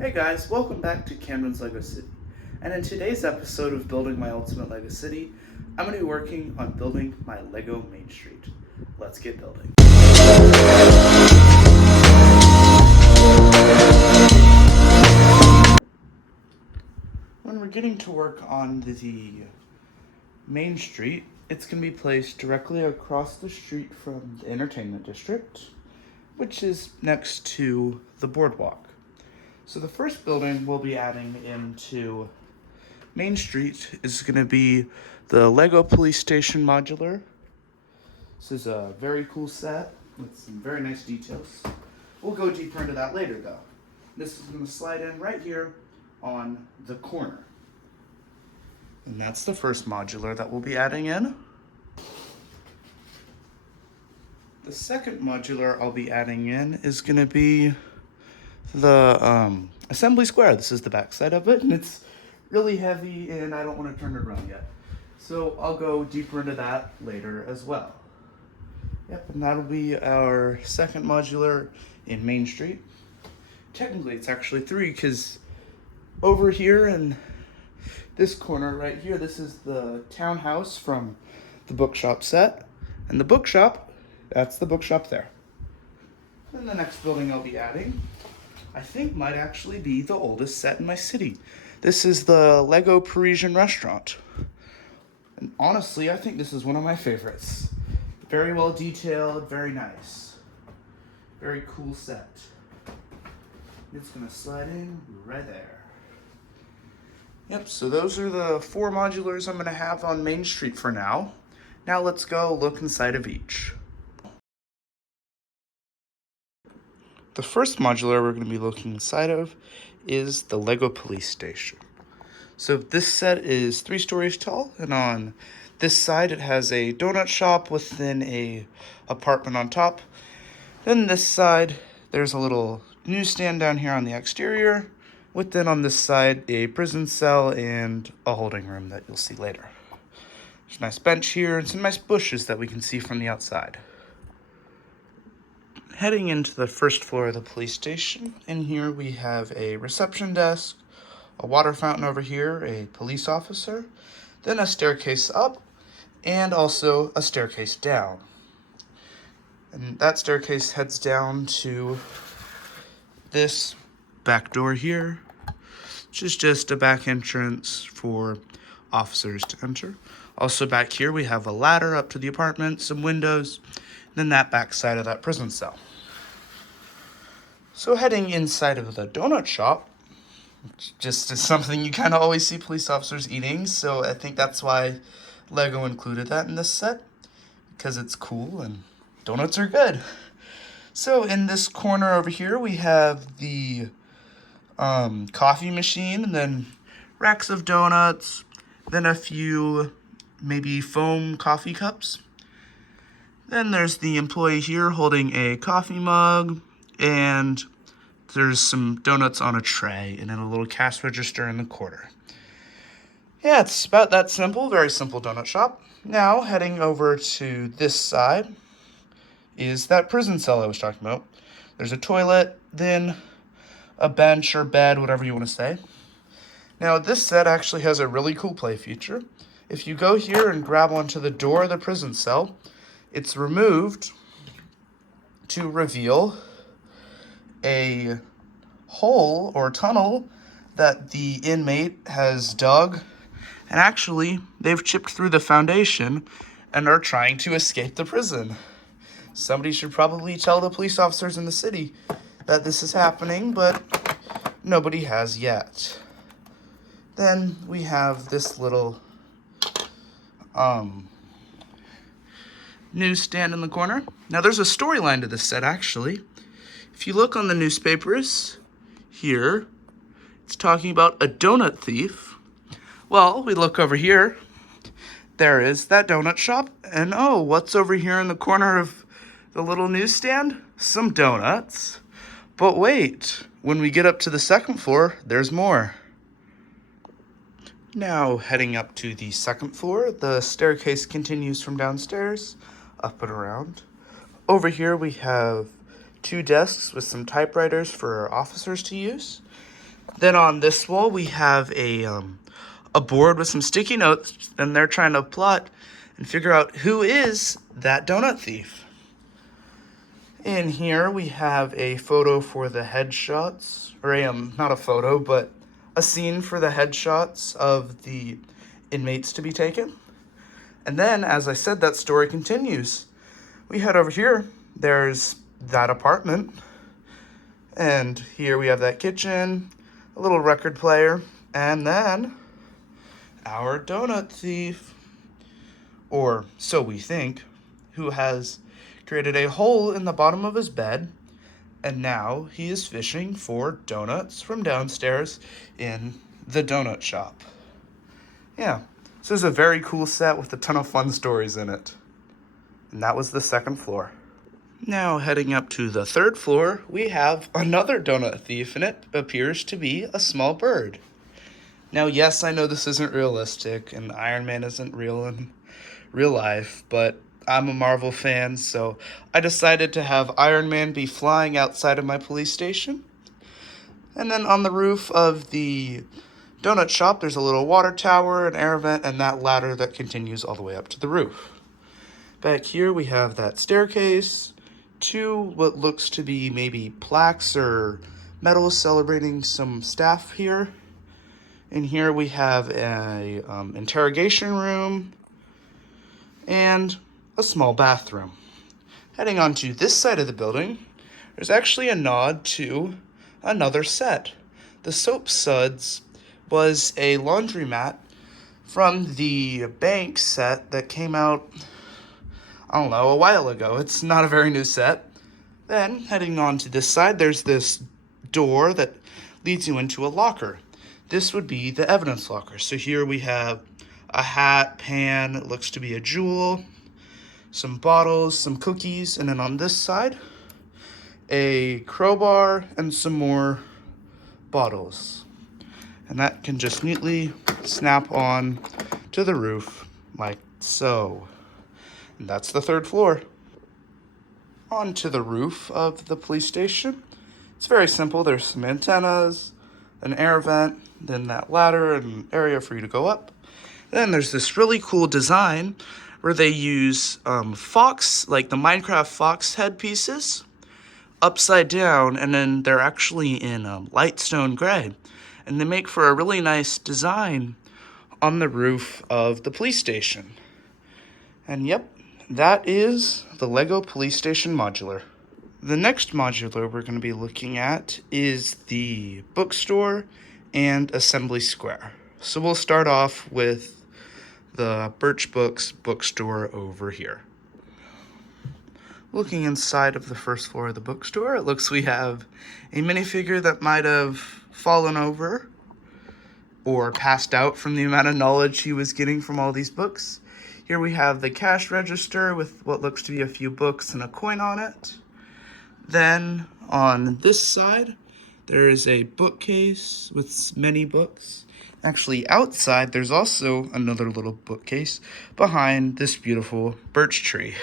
Hey guys, welcome back to Camden's Lego City. And in today's episode of Building My Ultimate Lego City, I'm going to be working on building my Lego Main Street. Let's get building. When we're getting to work on the Main Street, it's going to be placed directly across the street from the Entertainment District, which is next to the boardwalk. So the first building we'll be adding into Main Street is going to be the Lego Police Station Modular. This is a very cool set with some very nice details. We'll go deeper into that later though. This is going to slide in right here on the corner. And that's the first modular that we'll be adding in. The second modular I'll be adding in is going to be the assembly square. This is the back side of it, and it's really heavy and I don't want to turn it around yet. So I'll go deeper into that later as well. Yep, and that'll be our second modular in Main Street. Technically it's actually three, because over here in this corner right here, this is the townhouse from the bookshop set. And the bookshop, that's the bookshop there. And the next building I'll be adding, I think might actually be the oldest set in my city. This is the Lego Parisian Restaurant. And honestly, I think this is one of my favorites. Very well detailed, very nice. Very cool set. It's gonna slide in right there. Yep, so those are the four modulars I'm gonna have on Main Street for now. Now let's go look inside of each. The first modular we're going to be looking inside of is the Lego Police Station. So this set is 3 stories tall, and on this side it has a donut shop within a apartment on top. Then this side there's a little newsstand down here on the exterior, with then on this side a prison cell and a holding room that you'll see later. There's a nice bench here and some nice bushes that we can see from the outside. Heading into the first floor of the police station, in here we have a reception desk, a water fountain over here, a police officer, then a staircase up, and also a staircase down. And that staircase heads down to this back door here, which is just a back entrance for officers to enter. Also back here we have a ladder up to the apartment, some windows, and then that back side of that prison cell. So heading inside of the donut shop, which just is something you kind of always see police officers eating, so I think that's why Lego included that in this set, because it's cool and donuts are good. So in this corner over here we have the coffee machine, and then racks of donuts, then a few maybe foam coffee cups. Then there's the employee here holding a coffee mug, and there's some donuts on a tray, and then a little cash register in the corner. Yeah, it's about that simple, very simple donut shop. Now, heading over to this side is that prison cell I was talking about. There's a toilet, then a bench or bed, whatever you want to say. Now, this set actually has a really cool play feature. If you go here and grab onto the door of the prison cell, it's removed to reveal a hole or tunnel that the inmate has dug, and actually they've chipped through the foundation and are trying to escape the prison. Somebody should probably tell the police officers in the city that this is happening, but nobody has yet. Then we have this little newsstand in the corner. Now there's a storyline to this set actually. If you look on the newspapers here, it's talking about a donut thief. Well, we look over here. There is that donut shop. And oh, what's over here in the corner of the little newsstand? Some donuts. But wait, when we get up to the second floor, there's more. Now, heading up to the second floor, the staircase continues from downstairs, up and around. Over here we have 2 desks with some typewriters for officers to use. Then on this wall, we have a board with some sticky notes, and they're trying to plot and figure out who is that donut thief. In here, we have a photo for the headshots, or not a photo, but a scene for the headshots of the inmates to be taken. And then, as I said, that story continues. We head over here, there's that apartment, and here we have that kitchen, a little record player, and then our donut thief, or so we think, who has created a hole in the bottom of his bed, and now he is fishing for donuts from downstairs in the donut shop. Yeah, this is a very cool set with a ton of fun stories in it. And that was the second floor. Now heading up to the third floor, we have another donut thief, and it appears to be a small bird. Now, yes, I know this isn't realistic, and Iron Man isn't real in real life, but I'm a Marvel fan, so I decided to have Iron Man be flying outside of my police station. And then on the roof of the donut shop, there's a little water tower, an air vent, and that ladder that continues all the way up to the roof. Back here, we have that staircase, two what looks to be maybe plaques or medals celebrating some staff here. In here, we have a interrogation room and a small bathroom. Heading on to this side of the building, there's actually a nod to another set. The Soap Suds was a laundromat from the Bank set that came out, I don't know, a while ago. It's not a very new set. Then, heading on to this side, there's this door that leads you into a locker. This would be the evidence locker. So here we have a hat, pan, it looks to be a jewel, some bottles, some cookies, and then on this side, a crowbar and some more bottles. And that can just neatly snap on to the roof like so. And that's the third floor. Onto the roof of the police station. It's very simple. There's some antennas, an air vent, then that ladder and an area for you to go up. Then there's this really cool design where they use fox, like the Minecraft fox head pieces, upside down, and then they're actually in lightstone gray. And they make for a really nice design on the roof of the police station. And yep, that is the LEGO Police Station Modular. The next modular we're going to be looking at is the bookstore and Assembly Square. So we'll start off with the Birch Books bookstore over here. Looking inside of the first floor of the bookstore, it looks we have a minifigure that might have fallen over or passed out from the amount of knowledge he was getting from all these books. Here we have the cash register with what looks to be a few books and a coin on it. Then on this side, there is a bookcase with many books. Actually, outside, there's also another little bookcase behind this beautiful birch tree.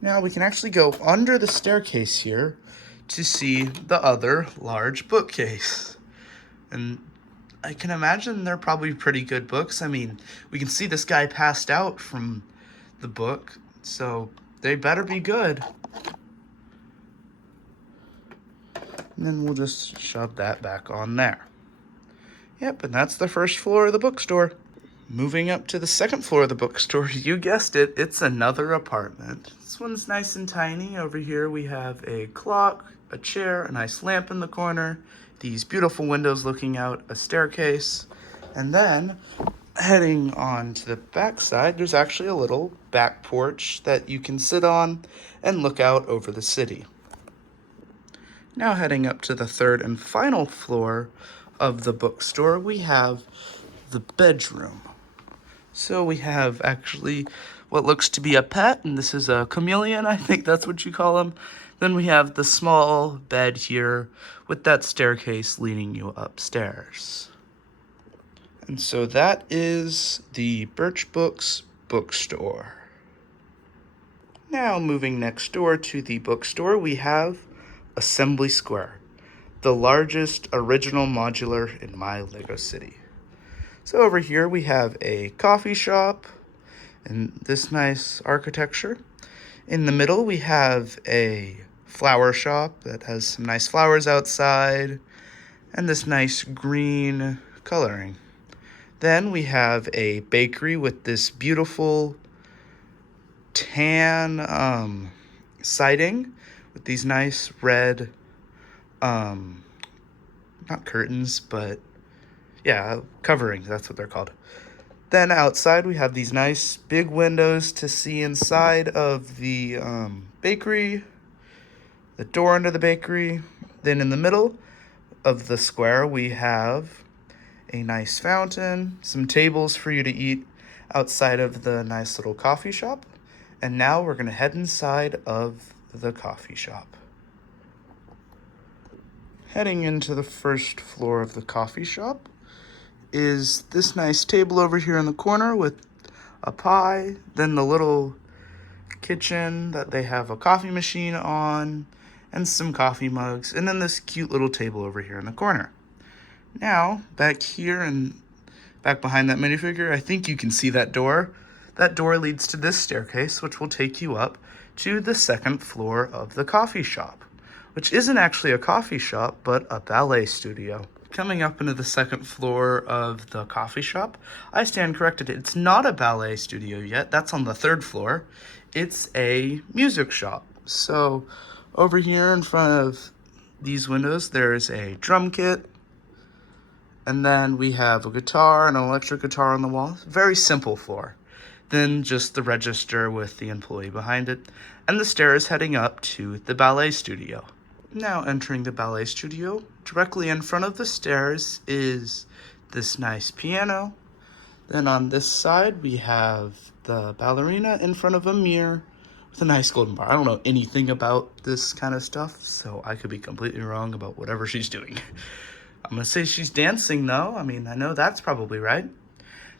Now we can actually go under the staircase here to see the other large bookcase. And I can imagine they're probably pretty good books. I mean, we can see this guy passed out from the book, so they better be good. And then we'll just shove that back on there. Yep, and that's the first floor of the bookstore. Moving up to the second floor of the bookstore, you guessed it, it's another apartment. This one's nice and tiny. Over here we have a clock, a chair, a nice lamp in the corner, these beautiful windows looking out, a staircase, and then heading on to the back side, there's actually a little back porch that you can sit on and look out over the city. Now heading up to the third and final floor of the bookstore, we have the bedroom. So we have actually what looks to be a pet, and this is a chameleon, I think that's what you call him. Then we have the small bed here with that staircase leading you upstairs. And so that is the Birch Books bookstore. Now moving next door to the bookstore, we have Assembly Square. the largest original modular in my Lego city. So over here we have a coffee shop and this nice architecture. In the middle we have a flower shop that has some nice flowers outside and this nice green coloring. Then we have a bakery with this beautiful tan siding with these nice red, not curtains, but yeah, coverings, that's what they're called. Then outside we have these nice big windows to see inside of the bakery, the door into the bakery. Then in the middle of the square we have a nice fountain, some tables for you to eat outside of the nice little coffee shop. And now we're gonna head inside of the coffee shop. Heading into the first floor of the coffee shop is this nice table over here in the corner with a pie, then the little kitchen that they have a coffee machine on, and some coffee mugs, and then this cute little table over here in the corner. Now, back here and back behind that minifigure, I think you can see that door. That door leads to this staircase, which will take you up to the second floor of the coffee shop, which isn't actually a coffee shop, but a ballet studio. Coming up into the second floor of the coffee shop, I stand corrected. It's not a ballet studio yet. That's on the third floor. It's a music shop. So over here in front of these windows, there's a drum kit. And then we have a guitar and an electric guitar on the wall. Very simple floor. Then just the register with the employee behind it. And the stairs heading up to the ballet studio. Now entering the ballet studio, directly in front of the stairs is this nice piano. Then on this side we have the ballerina in front of a mirror with a nice golden bar. I don't know anything about this kind of stuff, so I could be completely wrong about whatever she's doing. I'm gonna say she's dancing though. I mean, I know that's probably right.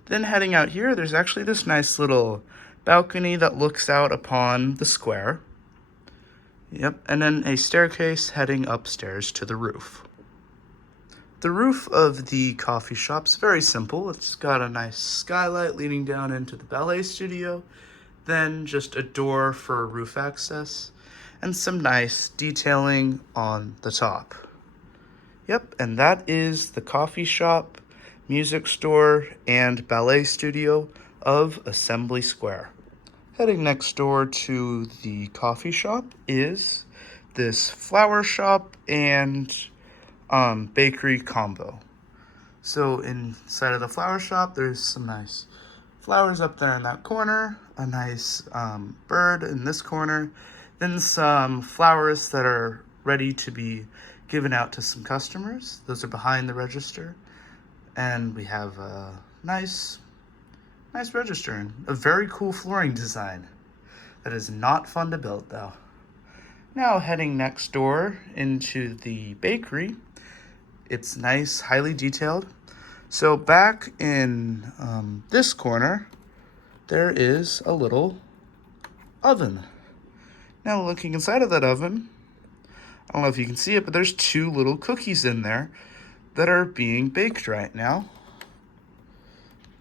Then heading out here, there's actually this nice little balcony that looks out upon the square. Yep, and then a staircase heading upstairs to the roof. The roof of the coffee shop's very simple. It's got a nice skylight leading down into the ballet studio, then just a door for roof access, and some nice detailing on the top. Yep, and that is the coffee shop, music store, and ballet studio of Assembly Square. Heading next door to the coffee shop is this flower shop and bakery combo. So inside of the flower shop, there's some nice flowers up there in that corner, a nice bird in this corner, then some flowers that are ready to be given out to some customers. Those are behind the register. And we have a nice register and a very cool flooring design. That is not fun to build though. Now heading next door into the bakery. It's nice, highly detailed. So back in this corner, there is a little oven. Now looking inside of that oven, I don't know if you can see it, but there's 2 little cookies in there that are being baked right now.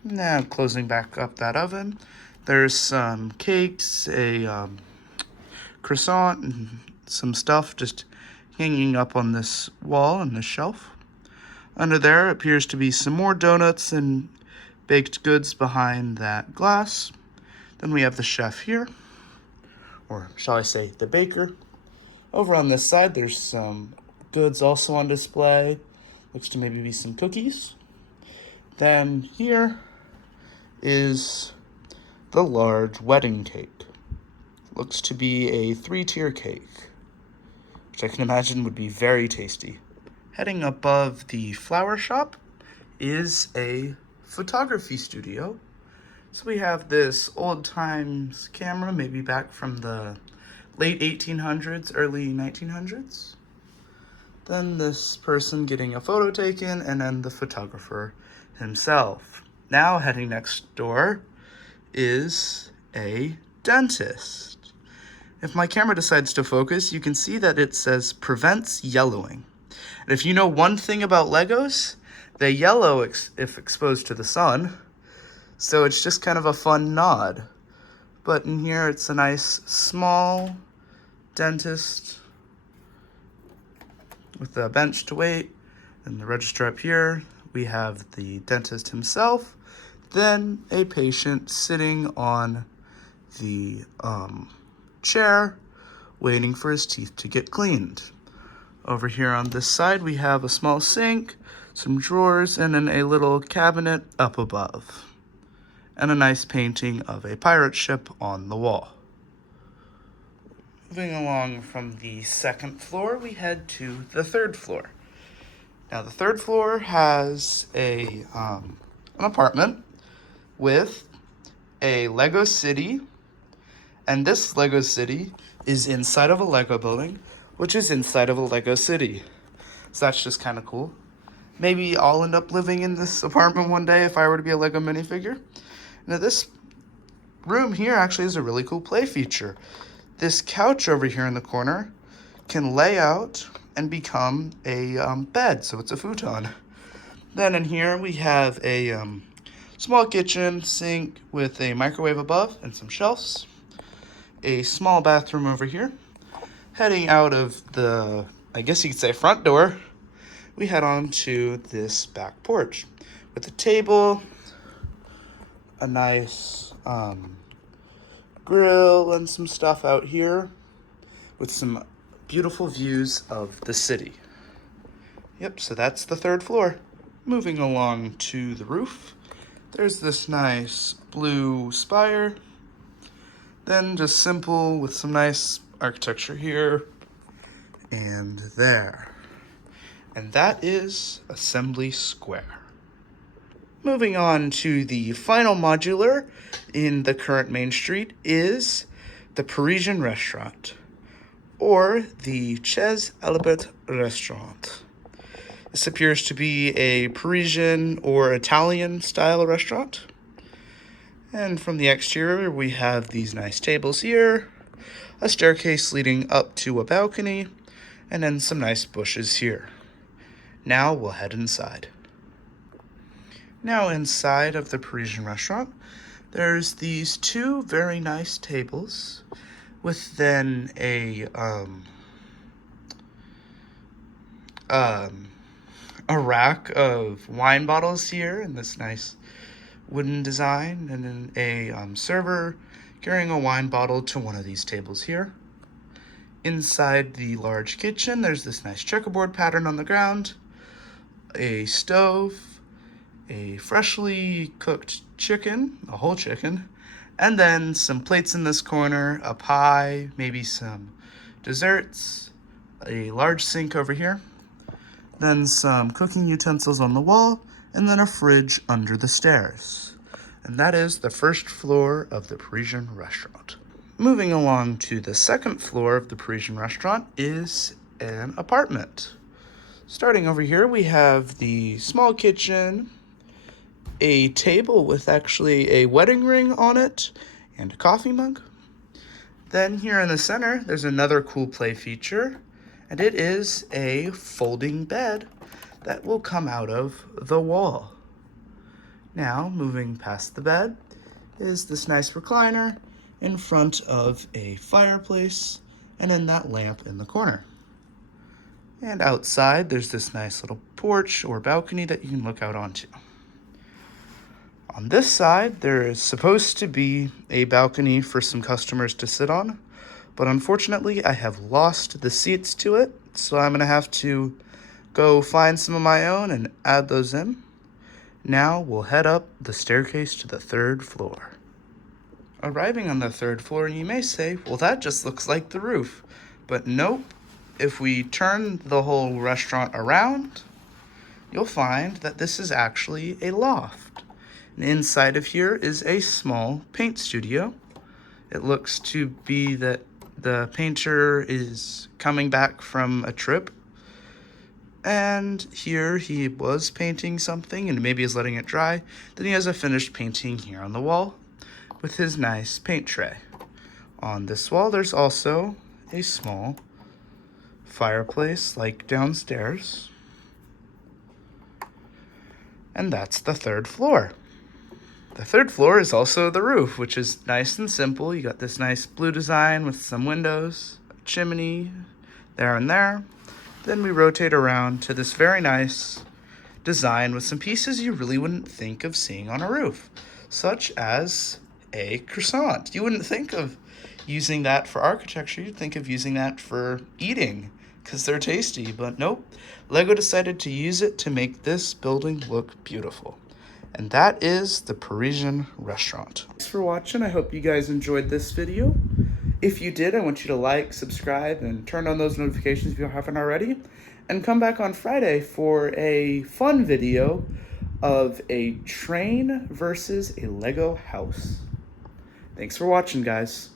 Now closing back up that oven, there's some cakes, a croissant, and some stuff just hanging up on this wall and this shelf. Under there appears to be some more donuts and baked goods behind that glass. Then we have the chef here, or shall I say the baker. Over on this side there's some goods also on display. Looks to maybe be some cookies. Then here is the large wedding cake. Looks to be a 3-tier cake, which I can imagine would be very tasty. Heading above the flower shop is a photography studio. So we have this old times camera, maybe back from the late 1800s, early 1900s. Then this person getting a photo taken, and then the photographer himself. Now heading next door is a dentist. If my camera decides to focus, you can see that it says prevents yellowing. And if you know one thing about Legos, they yellow if exposed to the sun. So it's just kind of a fun nod. But in here, it's a nice small dentist with a bench to wait and the register up here. We have the dentist himself, then a patient sitting on the chair waiting for his teeth to get cleaned. Over here on this side, we have a small sink, some drawers, and then a little cabinet up above, and a nice painting of a pirate ship on the wall. Moving along from the second floor, we head to the third floor. Now, the third floor has an apartment with a Lego City, and this Lego City is inside of a Lego building, which is inside of a Lego City. So that's just kind of cool. Maybe I'll end up living in this apartment one day if I were to be a Lego minifigure. Now, this room here actually is a really cool play feature. This couch over here in the corner can lay out and become a bed, so it's a futon. Then in here we have a small kitchen sink with a microwave above and some shelves. A small bathroom over here. Heading out of the, I guess you could say, front door, we head on to this back porch with a table, a nice grill, and some stuff out here with some beautiful views of the city. Yep, so that's the third floor. Moving along to the roof, there's this nice blue spire. Then just simple with some nice architecture here and there. And that is Assembly Square. Moving on to the final modular in the current main street is the Parisian Restaurant, or the Chez Albert Restaurant. This appears to be a Parisian or Italian style restaurant. And from the exterior, we have these nice tables here, a staircase leading up to a balcony, and then some nice bushes here. Now we'll head inside. Now inside of the Parisian Restaurant, there's these two very nice tables with then a rack of wine bottles here in this nice wooden design, and then a server carrying a wine bottle to one of these tables here. Inside the large kitchen, there's this nice checkerboard pattern on the ground, a stove, a freshly cooked chicken, a whole chicken, and then some plates in this corner, a pie, maybe some desserts, a large sink over here, then some cooking utensils on the wall, and then a fridge under the stairs. And that is the first floor of the Parisian Restaurant. Moving along to the second floor of the Parisian Restaurant is an apartment. Starting over here, we have the small kitchen, a table with actually a wedding ring on it, and a coffee mug. Then here in the center, there's another cool play feature, and it is a folding bed that will come out of the wall. Now, moving past the bed is this nice recliner in front of a fireplace, and then that lamp in the corner. And outside, there's this nice little porch or balcony that you can look out onto. On this side, there is supposed to be a balcony for some customers to sit on, but unfortunately, I have lost the seats to it, so I'm going to have to go find some of my own and add those in. Now we'll head up the staircase to the third floor. Arriving on the third floor, you may say, well, that just looks like the roof. But nope, if we turn the whole restaurant around, you'll find that this is actually a loft. And inside of here is a small paint studio. It looks to be that the painter is coming back from a trip. And here he was painting something and maybe is letting it dry. Then he has a finished painting here on the wall with his nice paint tray. On this wall, there's also a small fireplace like downstairs. And that's the third floor. The third floor is also the roof, which is nice and simple. You got this nice blue design with some windows, a chimney there and there. Then we rotate around to this very nice design with some pieces you really wouldn't think of seeing on a roof, such as a croissant. You wouldn't think of using that for architecture. You'd think of using that for eating because they're tasty, but nope. Lego decided to use it to make this building look beautiful. And that is the Parisian Restaurant. Thanks for watching. I hope you guys enjoyed this video. If you did, I want you to like, subscribe, and turn on those notifications if you haven't already. And come back on Friday for a fun video of a train versus a Lego house. Thanks for watching, guys.